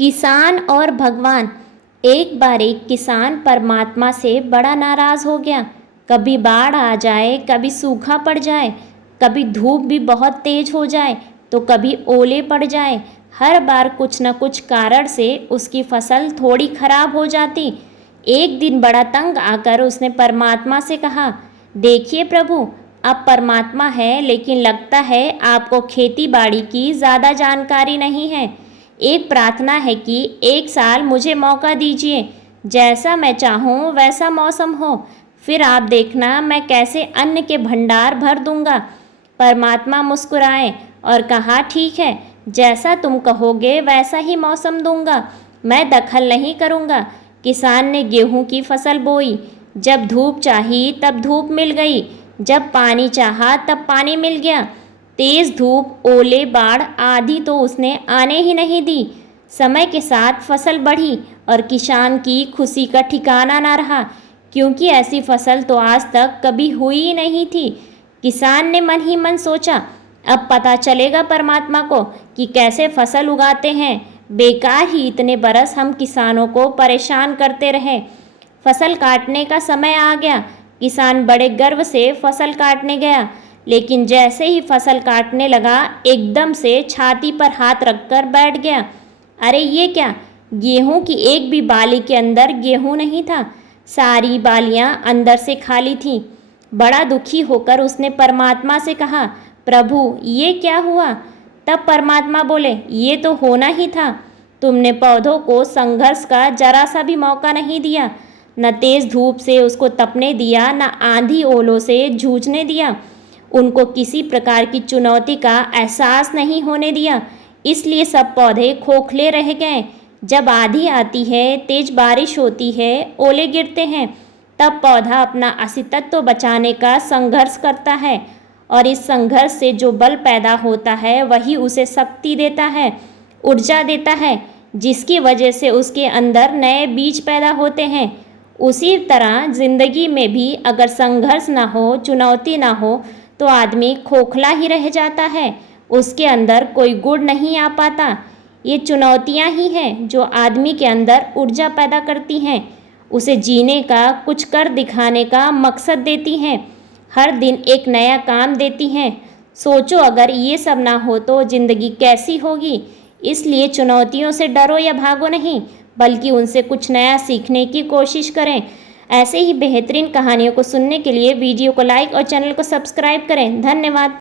किसान और भगवान। एक बार एक किसान परमात्मा से बड़ा नाराज़ हो गया। कभी बाढ़ आ जाए, कभी सूखा पड़ जाए, कभी धूप भी बहुत तेज हो जाए, तो कभी ओले पड़ जाए। हर बार कुछ न कुछ कारण से उसकी फसल थोड़ी खराब हो जाती। एक दिन बड़ा तंग आकर उसने परमात्मा से कहा, देखिए प्रभु, आप परमात्मा है, लेकिन लगता है आपको खेती बाड़ी की ज़्यादा जानकारी नहीं है। एक प्रार्थना है कि एक साल मुझे मौका दीजिए, जैसा मैं चाहूँ वैसा मौसम हो, फिर आप देखना मैं कैसे अन्न के भंडार भर दूंगा। परमात्मा मुस्कुराए और कहा, ठीक है, जैसा तुम कहोगे वैसा ही मौसम दूंगा, मैं दखल नहीं करूंगा। किसान ने गेहूं की फसल बोई। जब धूप चाही तब धूप मिल गई, जब पानी चाहा तब पानी मिल गया। तेज धूप, ओले, बाढ़ आदि तो उसने आने ही नहीं दी। समय के साथ फसल बढ़ी और किसान की खुशी का ठिकाना ना रहा, क्योंकि ऐसी फसल तो आज तक कभी हुई ही नहीं थी। किसान ने मन ही मन सोचा, अब पता चलेगा परमात्मा को कि कैसे फसल उगाते हैं। बेकार ही इतने बरस हम किसानों को परेशान करते रहे। फसल काटने का समय आ गया। किसान बड़े गर्व से फसल काटने गया, लेकिन जैसे ही फसल काटने लगा, एकदम से छाती पर हाथ रखकर बैठ गया। अरे ये क्या! गेहूं की एक भी बाली के अंदर गेहूं नहीं था। सारी बालियां अंदर से खाली थीं। बड़ा दुखी होकर उसने परमात्मा से कहा, प्रभु, ये क्या हुआ? तब परमात्मा बोले, ये तो होना ही था। तुमने पौधों को संघर्ष का जरा सा भी मौका नहीं दिया। न तेज धूप से उसको तपने दिया, न आंधी ओलों से जूझने दिया। उनको किसी प्रकार की चुनौती का एहसास नहीं होने दिया। इसलिए सब पौधे खोखले रह गए। जब आंधी आती है, तेज बारिश होती है, ओले गिरते हैं, तब पौधा अपना अस्तित्व बचाने का संघर्ष करता है, और इस संघर्ष से जो बल पैदा होता है वही उसे शक्ति देता है, ऊर्जा देता है, जिसकी वजह से उसके अंदर नए बीज पैदा होते हैं। उसी तरह जिंदगी में भी अगर संघर्ष ना हो, चुनौती ना हो, तो आदमी खोखला ही रह जाता है, उसके अंदर कोई गुण नहीं आ पाता। ये चुनौतियाँ ही हैं जो आदमी के अंदर ऊर्जा पैदा करती हैं, उसे जीने का, कुछ कर दिखाने का मकसद देती हैं, हर दिन एक नया काम देती हैं। सोचो, अगर ये सब ना हो तो ज़िंदगी कैसी होगी। इसलिए चुनौतियों से डरो या भागो नहीं, बल्कि उनसे कुछ नया सीखने की कोशिश करें। ऐसे ही बेहतरीन कहानियों को सुनने के लिए वीडियो को लाइक और चैनल को सब्सक्राइब करें। धन्यवाद।